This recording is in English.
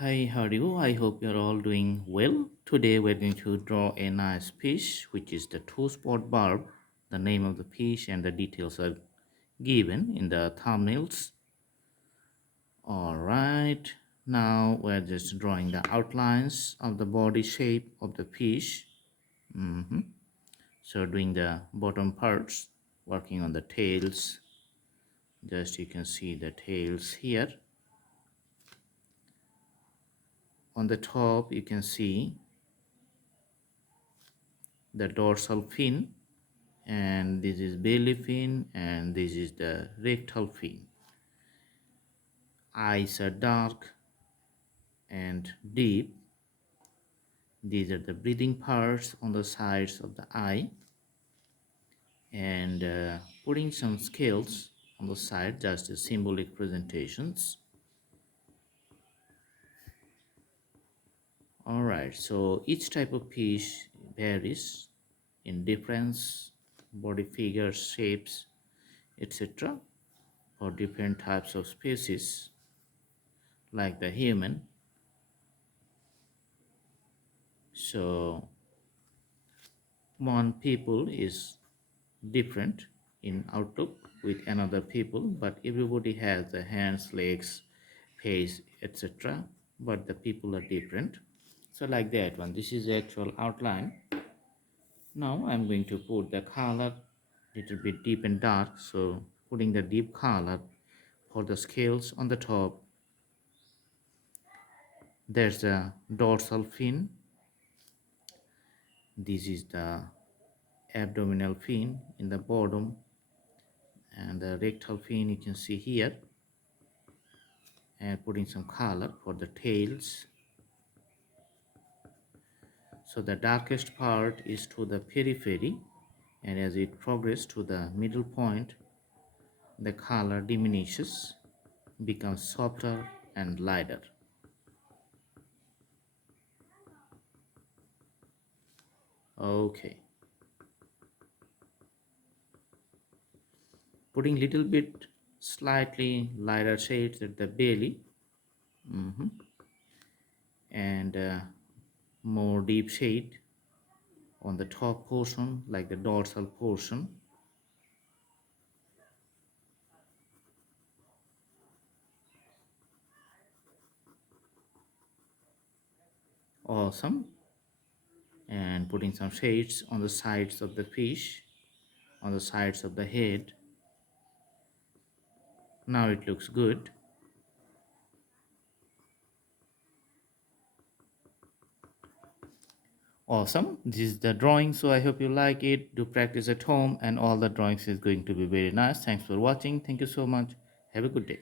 Hi, how are you? I hope you're all doing well. Today we're going to draw a nice fish, which is the two-spot barb. The name of the fish and the details are given in the thumbnails. Alright, now we're just drawing the outlines of the body shape of the fish. So doing the bottom parts, working on the tails. Just you can see the tails here. On the top you can see the dorsal fin, and this is belly fin, and this is the rectal fin. Eyes are dark and deep. These are the breathing parts on the sides of the eye, and putting some scales on the side, just as symbolic presentations. Alright, so each type of fish varies in difference, body figures, shapes, etc. for different types of species like the human. So one people is different in outlook with another people, but everybody has the hands, legs, face, etc. but the people are different. So like that one, this is the actual outline. Now I'm going to put the color little bit deep and dark, so putting the deep color for the scales on the top. There's the dorsal fin. This is the abdominal fin in the bottom, and the rectal fin you can see here, and putting some color for the tails. So the darkest part is to the periphery, and as it progresses to the middle point, the color diminishes, becomes softer and lighter. Okay, putting little bit slightly lighter shades at the belly, and more deep shade on the top portion like the dorsal portion. Awesome. And putting some shades on the sides of the fish, on the sides of the head. Now it looks good. Awesome. This is the drawing, so I hope you like it. Do practice at home, and all the drawings is going to be very nice. Thanks for watching. Thank you so much. Have a good day.